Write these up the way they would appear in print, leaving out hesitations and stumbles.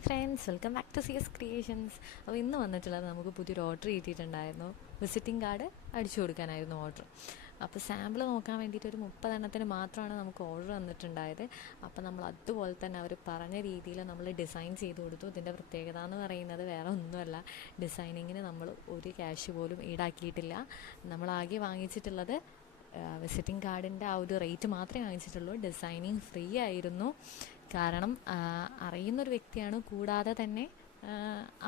Hi friends, welcome back to CS creations. അപ്പോൾ ഇന്ന് വന്നിട്ടുള്ളത് നമുക്ക് പുതിയൊരു ഓർഡർ കിട്ടിയിട്ടുണ്ടായിരുന്നു. വിസിറ്റിംഗ് കാർഡ് അടിച്ചു കൊടുക്കാനായിരുന്നു ഓർഡർ. അപ്പോൾ സാമ്പിൾ നോക്കാൻ വേണ്ടിയിട്ട് ഒരു 30 എണ്ണത്തിന് മാത്രമാണ് നമുക്ക് ഓർഡർ വന്നിട്ടുണ്ടായത്. അപ്പോൾ നമ്മൾ അതുപോലെ തന്നെ അവർ പറഞ്ഞ രീതിയിൽ നമ്മൾ ഡിസൈൻ ചെയ്ത് കൊടുത്തു. ഇതിൻ്റെ പ്രത്യേകത എന്ന് പറയുന്നത് വേറെ ഒന്നുമല്ല, ഡിസൈനിങ്ങിന് നമ്മൾ ഒരു ക്യാഷ് പോലും ഈടാക്കിയിട്ടില്ല. നമ്മളാകെ വാങ്ങിച്ചിട്ടുള്ളത് വിസിറ്റിംഗ് കാർഡിൻ്റെ ആ ഒരു റേറ്റ് മാത്രമേ വാങ്ങിച്ചിട്ടുള്ളൂ. ഡിസൈനിങ് ഫ്രീ ആയിരുന്നു. കാരണം അറിയുന്നൊരു വ്യക്തിയാണ്, കൂടാതെ തന്നെ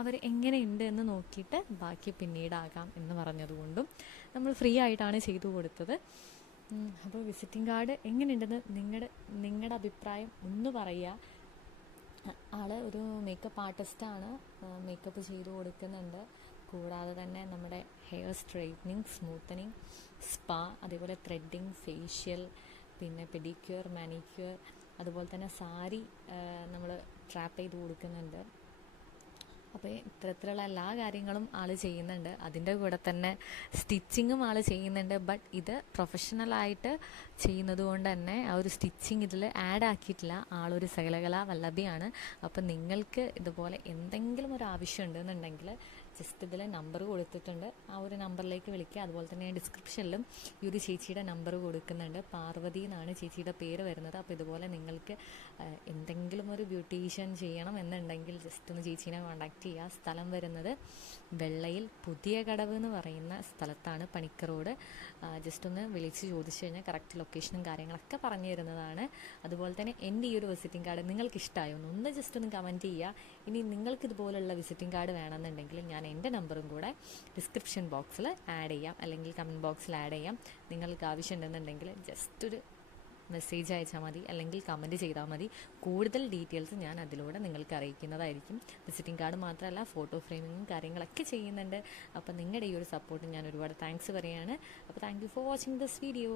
അവർ എങ്ങനെയുണ്ട് എന്ന് നോക്കിയിട്ട് ബാക്കി പിന്നീടാകാം എന്ന് പറഞ്ഞതുകൊണ്ടും നമ്മൾ ഫ്രീ ആയിട്ടാണ് ചെയ്തു കൊടുത്തത്. അപ്പോൾ വിസിറ്റിംഗ് കാർഡ് എങ്ങനെയുണ്ടെന്ന് നിങ്ങളുടെ അഭിപ്രായം ഒന്ന് പറയുക. ആൾ ഒരു മേക്കപ്പ് ആർട്ടിസ്റ്റാണ്, മേക്കപ്പ് ചെയ്തു കൊടുക്കുന്നുണ്ട്. കൂടാതെ തന്നെ നമ്മുടെ ഹെയർ സ്ട്രെയിറ്റനിങ്, സ്മൂത്തനിങ്, സ്പാ, അതേപോലെ ത്രെഡിങ്, ഫേഷ്യൽ, പിന്നെ പെഡിക്യൂർ, മാനിക്യൂർ, അതുപോലെ തന്നെ സാരി നമ്മൾ ട്രാപ്പ് ചെയ്ത് കൊടുക്കുന്നുണ്ട്. അപ്പോൾ ഇത്തരത്തിലുള്ള എല്ലാ കാര്യങ്ങളും ആൾ ചെയ്യുന്നുണ്ട്. അതിൻ്റെ കൂടെ തന്നെ സ്റ്റിച്ചിങ്ങും ആൾ ചെയ്യുന്നുണ്ട്. ബട്ട് ഇത് പ്രൊഫഷണലായിട്ട് ചെയ്യുന്നത് കൊണ്ട് തന്നെ ആ ഒരു സ്റ്റിച്ചിങ് ഇതിൽ ആഡ് ആക്കിയിട്ടില്ല. ആളൊരു സകലകലാ വല്ലഭിയാണ്. അപ്പം നിങ്ങൾക്ക് ഇതുപോലെ എന്തെങ്കിലും ഒരു ആവശ്യം ഉണ്ടെന്നുണ്ടെങ്കിൽ ജസ്റ്റ് ഇതിൽ നമ്പർ കൊടുത്തിട്ടുണ്ട്, ആ ഒരു നമ്പറിലേക്ക് വിളിക്കുക. അതുപോലെ തന്നെ ഡിസ്ക്രിപ്ഷനിലും ഈ ഒരു ചേച്ചിയുടെ നമ്പർ കൊടുക്കുന്നുണ്ട്. പാർവതി എന്നാണ് ചേച്ചിയുടെ പേര് വരുന്നത്. അപ്പോൾ ഇതുപോലെ നിങ്ങൾക്ക് എന്തെങ്കിലും ഒരു ബ്യൂട്ടീഷ്യൻ ചെയ്യണം എന്നുണ്ടെങ്കിൽ ജസ്റ്റ് ഒന്ന് ചേച്ചീനെ കോൺടാക്ട് ചെയ്യുക. സ്ഥലം വരുന്നത് വെള്ളയിൽ പുതിയ കടവ് എന്ന് പറയുന്ന സ്ഥലത്താണ്, പണിക്കർ റോഡ്. ജസ്റ്റ് ഒന്ന് വിളിച്ച് ചോദിച്ചു കഴിഞ്ഞാൽ കറക്റ്റ് ലൊക്കേഷനും കാര്യങ്ങളൊക്കെ പറഞ്ഞു തരുന്നതാണ്. അതുപോലെ തന്നെ എൻ്റെ ഈ ഒരു വിസിറ്റിംഗ് കാർഡ് നിങ്ങൾക്ക് ഇഷ്ടമായോ ഒന്ന് ജസ്റ്റ് ഒന്ന് കമൻറ്റ് ചെയ്യുക. ഇനി നിങ്ങൾക്ക് ഇതുപോലുള്ള വിസിറ്റിംഗ് കാർഡ് വേണമെന്നുണ്ടെങ്കിൽ ഞാൻ എൻ്റെ നമ്പറും കൂടെ ഡിസ്ക്രിപ്ഷൻ ബോക്സിൽ ആഡ് ചെയ്യാം, അല്ലെങ്കിൽ കമൻറ്റ് ബോക്സിൽ ആഡ് ചെയ്യാം. നിങ്ങൾക്ക് ആവശ്യമുണ്ടെന്നുണ്ടെങ്കിൽ ജസ്റ്റ് ഒരു മെസ്സേജ് അയച്ചാൽ മതി, അല്ലെങ്കിൽ കമൻറ്റ് ചെയ്താൽ മതി. കൂടുതൽ ഡീറ്റെയിൽസ് ഞാൻ അതിലൂടെ നിങ്ങൾക്ക് അറിയിക്കുന്നതായിരിക്കും. വിസിറ്റിംഗ് കാർഡ് മാത്രമല്ല, ഫോട്ടോ ഫ്രെയിമിങ്ങും കാര്യങ്ങളൊക്കെ ചെയ്യുന്നുണ്ട്. അപ്പോൾ നിങ്ങളുടെ ഈ ഒരു സപ്പോർട്ടിന് ഞാൻ ഒരുപാട് താങ്ക്സ് പറയുകയാണ്. അപ്പോൾ thank you for watching this video.